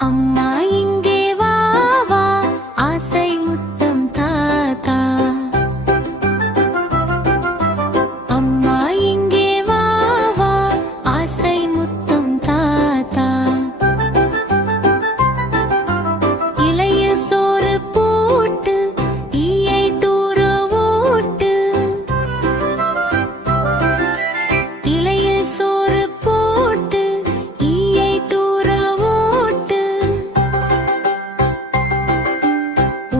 அம்மா இங்கே வா வா, ஆசை முத்தம் தாத்தா. அம்மா இங்கே வா வா, ஆசை முத்தம் தாத்தா. இலையில் சோறு போட்டு ஈயை தூர ஓட்டு. இலையில் சோறு போட்டு ஈயை தூர ஓட்டு.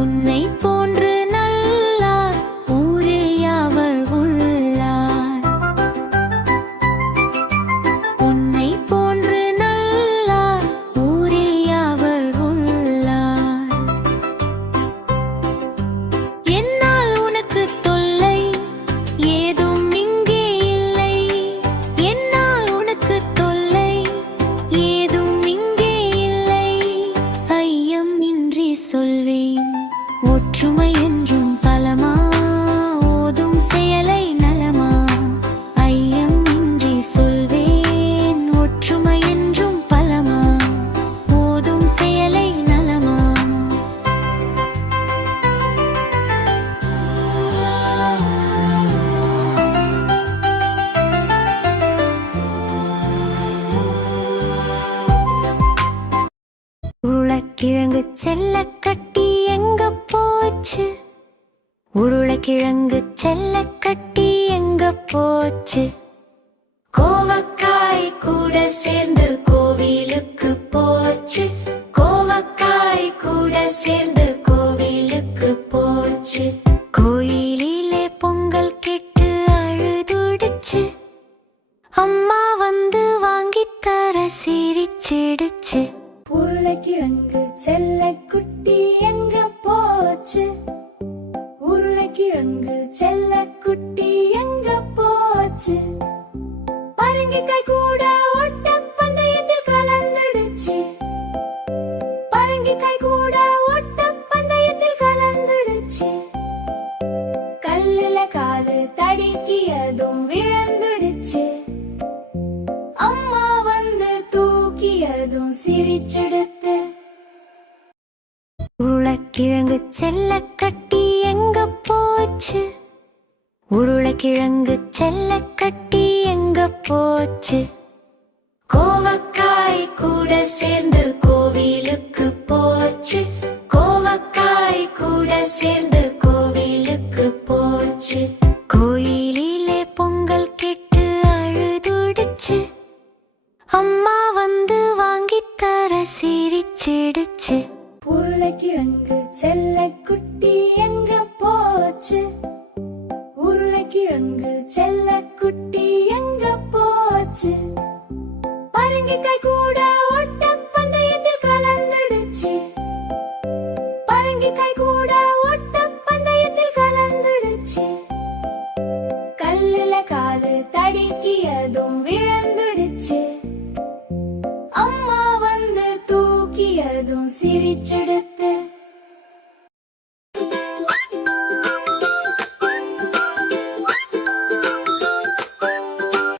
உன்னை போன்று நல்லார் ஊரில் யாவர் உள்ளார். உன்னை போன்று நல்லார் ஊரில் யாவர் உள்ளார். என்னால் உனக்கு தொல்லை ஏதும் இங்கே இல்லை. என்னால் உனக்கு தொல்லை ஏதும் இங்கே இல்லை. ஐயம் இன்றி சொல்வேன் ஒற்றுமை என்றும் பலமா, ஓதும் செயலை நலமா. ஐயம் இன்றி சொல்வேன் ஒற்றுமை என்றும் பலமா, ஓதும் செயலை நலமா. உருளைக்கிழங்கு செல்லக்கட்டி எங்க போச்சு? உருளைக்கிழங்கு செல்லக்கட்டி எங்க போச்சு? கோவக்காய் கூட சேர்ந்து கோவிலுக்கு போச்சு. கோவக்காய் கூட சேர்ந்து கோவிலுக்கு போச்சு. கோயிலிலே பொங்கல் கெட்டு அழுதுடுச்சு. அம்மா வந்து வாங்கித்தர சிரிச்சிடுச்சு. உருளைக்கிழங்கு செல்லக்குட்டி எங்க போச்சு? உருளைக்கிழங்கு செல்லக்குட்டி எங்க போச்சு? பரங்கிக்காய் கூட ஓட்ட பந்தயத்தில் கலந்துடுச்சு. பரங்கிக்காய் கூட ஓட்ட பந்தயத்தில் கலந்துடுச்சு. கல்லுல காலு தடுக்கியதும் விழுந்துடுச்சு. அம்மா வந்து தூக்கியதும் சிரிச்செடுத்து. உருளைக்கிழங்கு செல்லக்கட்டி எங்க போச்சு? உருளைக்கிழங்கு செல்லக்கட்டி எங்க போச்சு? கோவக்காய் கூட சேர்ந்து கோவிலுக்கு போச்சு. கோவக்காய் கூட சேர்ந்து கோவிலுக்கு போச்சு. கோயிலிலே பொங்கல் கெட்டு அழுதுடுச்சு. அம்மா வந்து வாங்கித்தர சிரிச்சிடுச்சு. உருளைக்கிழங்கு செல்லக்குட்டி எங்க போச்சு? உருளைக்கிழங்கு செல்லக்குட்டி எங்க போச்சு? பரங்கிக்காய் கூட ஓட்ட பந்தயத்தில் கலந்துடுச்சு. பரங்கிக்காய் கூட ஓட்ட பந்தயத்தில் கலந்துடுச்சு. கல்லுல காலு தடுக்கியதும் விழுந்துடுச்சு. அம்மா வந்து தூக்கியதும் சிரிச்சிடு.